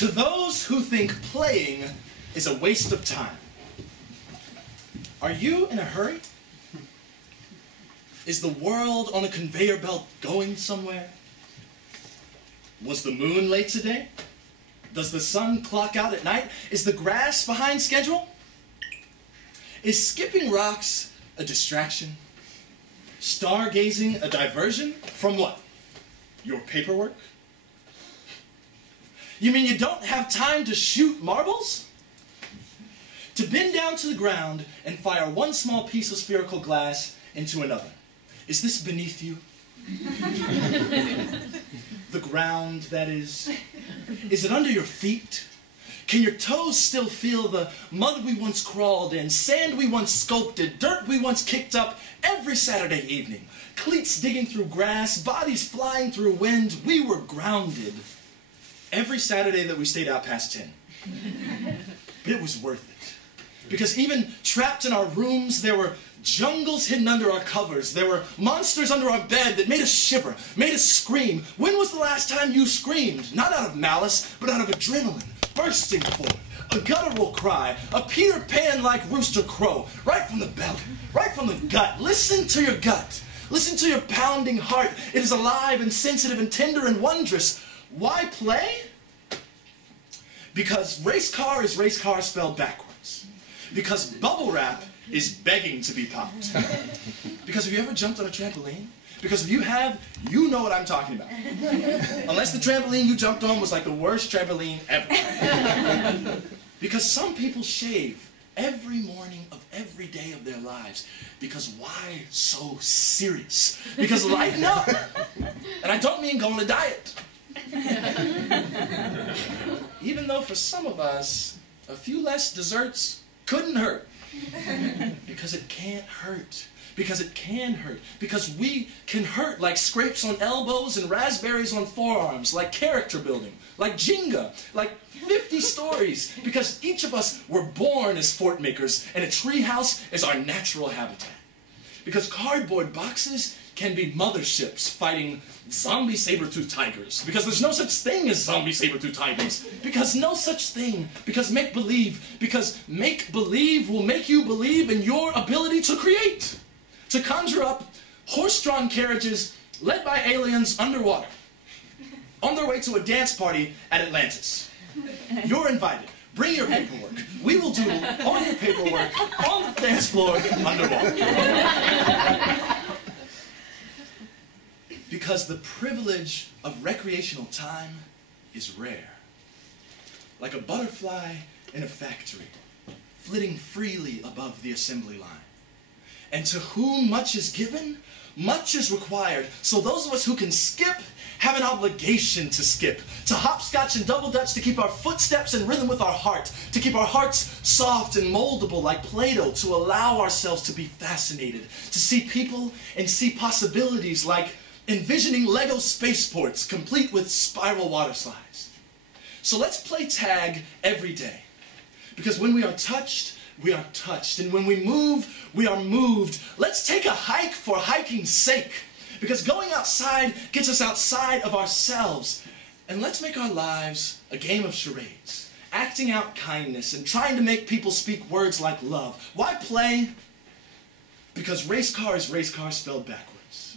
To those who think playing is a waste of time, are you in a hurry? Is the world on a conveyor belt going somewhere? Was the moon late today? Does the sun clock out at night? Is the grass behind schedule? Is skipping rocks a distraction? Stargazing a diversion? From what? Your paperwork? You mean you don't have time to shoot marbles? To bend down to the ground and fire one small piece of spherical glass into another. Is this beneath you? The ground, that is. Is it under your feet? Can your toes still feel the mud we once crawled in, sand we once sculpted, dirt we once kicked up every Saturday evening? Cleats digging through grass, bodies flying through wind, we were grounded. Every Saturday that we stayed out past 10. But it was worth it. Because even trapped in our rooms, there were jungles hidden under our covers. There were monsters under our bed that made us shiver, made us scream. When was the last time you screamed? Not out of malice, but out of adrenaline, bursting forth. A guttural cry, a Peter Pan-like rooster crow, right from the belly, right from the gut. Listen to your gut. Listen to your pounding heart. It is alive and sensitive and tender and wondrous. Why play? Because race car is race car spelled backwards. Because bubble wrap is begging to be popped. Because have you ever jumped on a trampoline? Because if you have, you know what I'm talking about. Unless the trampoline you jumped on was like the worst trampoline ever. Because some people shave every morning of every day of their lives. Because why so serious? Because lighten up. And I don't mean go on a diet. Even though for some of us, a few less desserts couldn't hurt. Because it can't hurt. Because it can hurt. Because we can hurt like scrapes on elbows and raspberries on forearms, like character building, like Jenga, like 50 stories. Because each of us were born as fort makers, and a treehouse is our natural habitat. Because cardboard boxes can be motherships fighting zombie saber-toothed tigers. Because there's no such thing as zombie saber-toothed tigers. Because no such thing. Because make-believe. Because make-believe will make you believe in your ability to create. To conjure up horse-drawn carriages led by aliens underwater. On their way to a dance party at Atlantis. You're invited. Bring your paperwork. We will do all your paperwork on the dance floor underwater. Because the privilege of recreational time is rare. Like a butterfly in a factory, flitting freely above the assembly line. And to whom much is given, much is required. So those of us who can skip have an obligation to skip. To hopscotch and double dutch, to keep our footsteps in rhythm with our heart. To keep our hearts soft and moldable like Play-Doh. To allow ourselves to be fascinated. To see people and see possibilities like envisioning Lego spaceports complete with spiral water slides. So let's play tag every day. Because when we are touched, we are touched. And when we move, we are moved. Let's take a hike for hiking's sake. Because going outside gets us outside of ourselves. And let's make our lives a game of charades. Acting out kindness and trying to make people speak words like love. Why play? Because race car is race car spelled backwards.